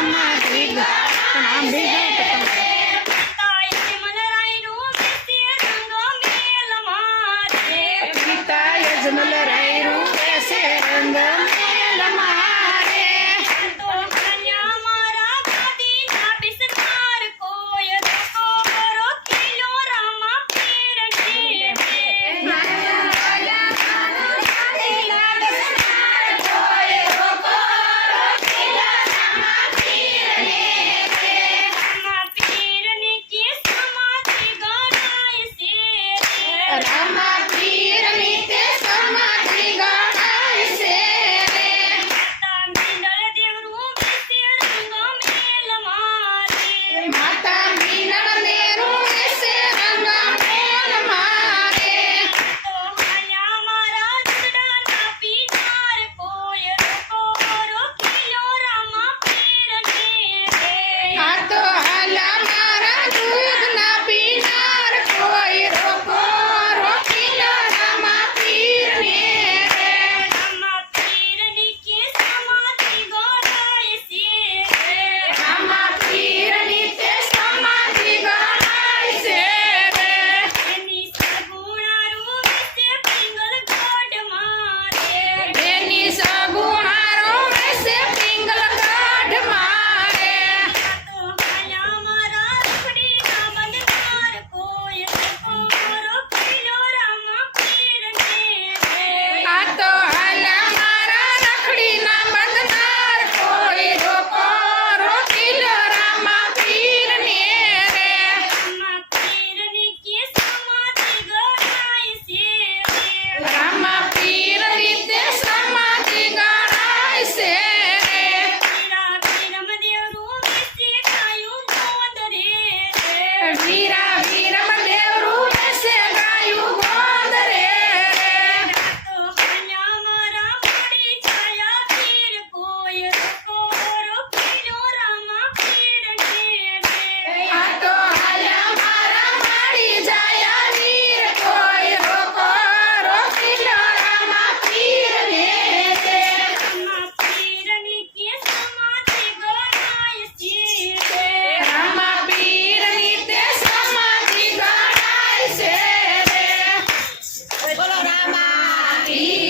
I'm big. I'm big. Santa! બોલો રામા